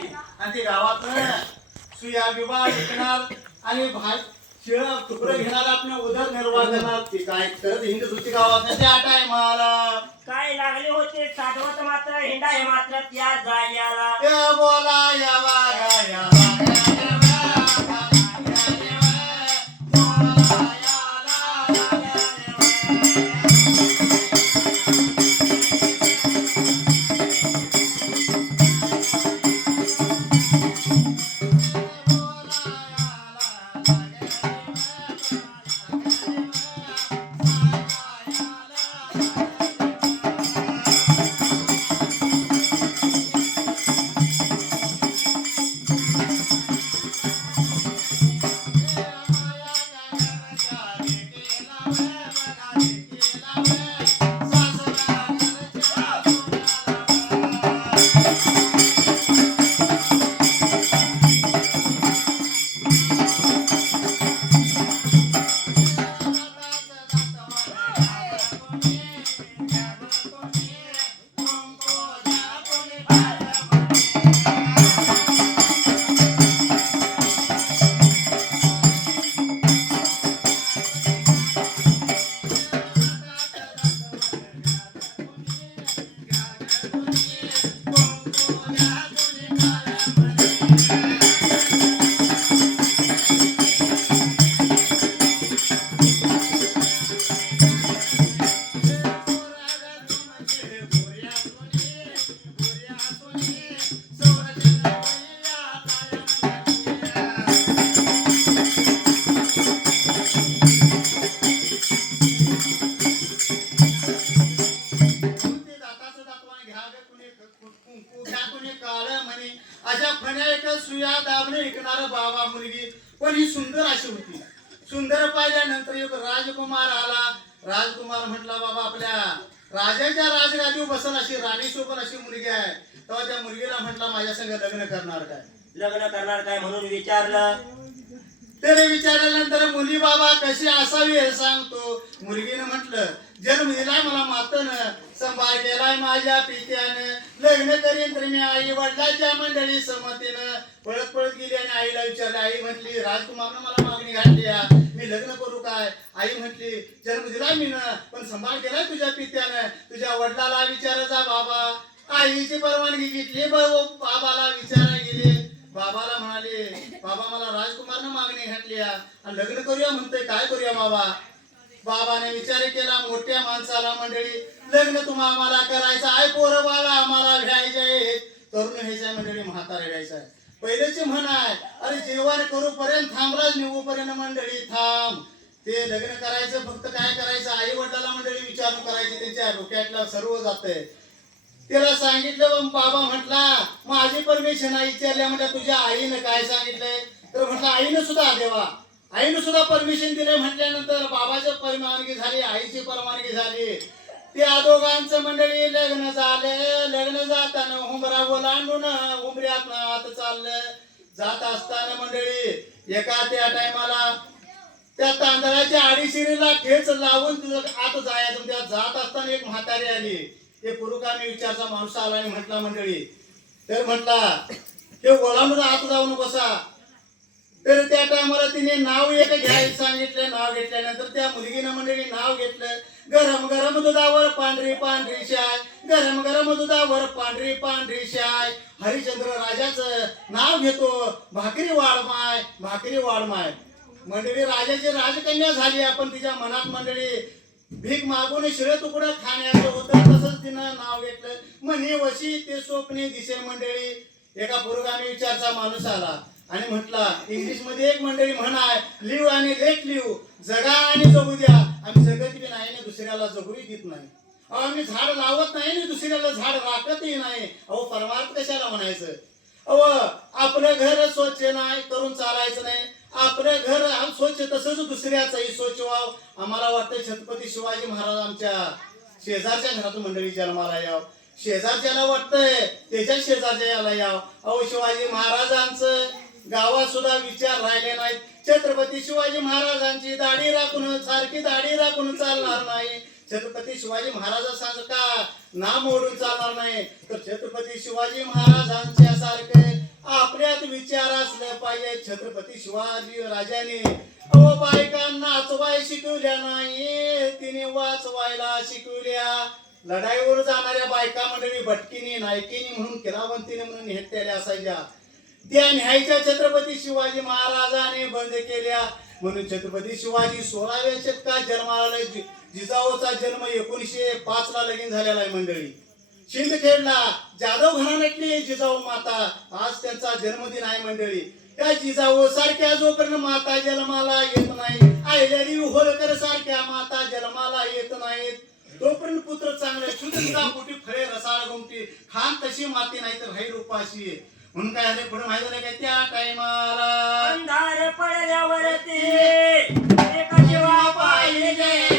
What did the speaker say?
आणि ती गावात सुया बिबा विकणार आणि भात शिळ तुकडं घेणार आपण उदरनिर्वाह करणार. ती काय करत हिंद होती गावात त्या टायमाला. काय लागले होते? साधवत मात्र हिंडा हे मात्र त्या जाग्याला बोला या काळं म्हणे. अशा फण्या एक सुया दाबणे ऐकणार बाबा मुलगी. पण ही सुंदर अशी होती. सुंदर पाहिल्यानंतर एक राजकुमार आला. राजकुमार म्हटला बाबा आपल्या राजाच्या राजगादीवर बसल अशी राणी सोबत अशी मुलगी आहे. तेव्हा त्या मुलगीला म्हटला माझ्या संग लग्न करणार काय? लग्न करणार काय म्हणून विचारलं. त्याने विचारल्यानंतर मुली बाबा कशी असावी हे सांगतो. मुलगीनं म्हटलं जन्म दिलाय मला मातनं संभाळलेलाय माझ्या पित्यानं. लग्न करीन तर मी आई वडिलाच्या मंडळी संमतीनं. पळत पळत गेली आणि आईला विचारलं आई म्हटली राजकुमारनं मला मागणी घातली मी लग्न करू काय? आई म्हटली जन्म दिलाय मी ना पण संभाळ केलाय तुझ्या पित्यानं. तुझ्या वडिलाला विचार जा बाबा. आईची परवानगी घेतली बाबाला विचारा गेले. बाबाला म्हणाले बाबा मला राजकुमारनं मागणी घातली आणि लग्न करूया म्हणतोय काय करूया बाबा? बाबाने विचार केला मोठ्या माणसाला मंडळी लग्न तुम्हा आम्हाला करायचं आहे पोरं बाला आम्हाला घ्यायचं तरुण घ्यायचं मंडळी म्हातारा घ्यायचं आहे. म्हण आहे अरे जेवण करू पर्यंत थांबराज निघू पर्यंत मंडळी थांब. ते लग्न करायचं फक्त काय करायचं आई वडिलाला मंडळी विचारून करायची त्यांच्या डोक्यातलं सर्व जातंय. त्याला सांगितलं मग बाबा म्हटला माझी परमिशन आई विचारल्या म्हटलं तुझ्या आईनं काय सांगितलंय? तर म्हटलं आईनं सुद्धा देवा आईनं सुद्धा परमिशन दिले म्हटल्यानंतर बाबाची परवानगी झाली आईची परवानगी झाली. त्या दोघांचं मंडळी लग्न झाले. लग्न जाताना हुंबरा ओलांडून हुंबऱ्यात आत चाललं. जात असताना मंडळी एका त्या टायमाला त्या तांदळाच्या आडीशिरीला ठेच लावून तिथं आत जायचं. त्या जात असताना एक म्हातारी आली. ते पुरुकामी विचारचा माणूस आला आणि म्हटला मंडळी. तर म्हटला हे ओलांडून आत जाऊन बसा तर त्या टायमाला तिने नाव एक घ्यायला सांगितलं नाव घेतल्यानंतर त्या मुलगीनं मंडळी नाव घेतलं. गरम गरम दुधावर पांढरी पांढरी शाय गरम गरम दुधावर पांढरी पांढरी शाय. हरिश्चंद्र राजाच नाव घेतो भाकरी वाडमाय भाकरी वाडमाय मंडळी राजाची राजकन्या झाली आपण तिच्या मनात मंडळी. भीक मागून शिळ तुकडं खाण्याचं होतं तसंच तिनं नाव घेतलं. म्हणे वशी ते स्वप्ने दिसे मंडळी. एका पुरोगामी विचारचा माणूस आला. आणि म्हटला इंग्लिशमध्ये एक मंडळी म्हण आहे लिव आणि लेट लिव जगा आणि जगू द्या. आम्ही जगत बी नाही दुसऱ्याला जगूही देत नाही. अहो आम्ही झाड लावत नाही ना दुसऱ्याला झाड राखतही नाही. अहो परमार्थ कशाला म्हणायचं? अव आपलं घर स्वच्छ नाही करून चालायचं नाही. आपलं घर आम- स्वच्छ तसंच दुसऱ्याचंही स्वच्छ व्हावं. आम्हाला वाटतं छत्रपती शिवाजी महाराज आमच्या शेजारच्या घरातून मंडळी जन्माला याव. शेजारच्याला वाटतंय त्याच्या शेजारच्या याला याव. अहो शिवाजी महाराजांचं गावात सुद्धा विचार राहिले नाहीत. छत्रपती शिवाजी महाराजांची दाढी राखून सारखी दाढी राखून चालणार नाही. छत्रपती शिवाजी महाराजासारखा नाम ओढून चालणार नाही. तर छत्रपती शिवाजी महाराजांच्या सारखे विचार असले पाहिजे. छत्रपती शिवाजी राजाने अहो बायकांना नाचवाय शिकवल्या नाही. तिने वाचवायला शिकवल्या. लढाईवर जाणाऱ्या बायका मंडळी भटकीने नायकीनी म्हणून किरावंतीने म्हणून हेटलेल्या असायच्या. त्या न्यायच्या छत्रपती शिवाजी महाराजाने बंद केल्या. म्हणून छत्रपती शिवाजी सोळाव्या शतकात जन्माला आले. जिजाऊचा जन्म एकोणीशे पाच ला लगीन झालेला आहे मंडळी. शिंदखेडला जाधव घराण्यातली जिजाऊ माता आज त्यांचा जन्मदिन आहे मंडळी. त्या जिजाऊ सारख्या जोपर्यंत माता जन्माला येत नाही आयल्यारी होळकर सारख्या माता जन्माला येत नाहीत. तोपर्यंत पुत्र चांगले शुद्ध पोटी फळे रसाळ गुमटी खान तशी माती नाही तर राहील उपाशी म्हणून काय झालं पुढे माहिती झालं काय? त्या टायमाला अंधार पडल्यावरती एक जीवा पाहिजे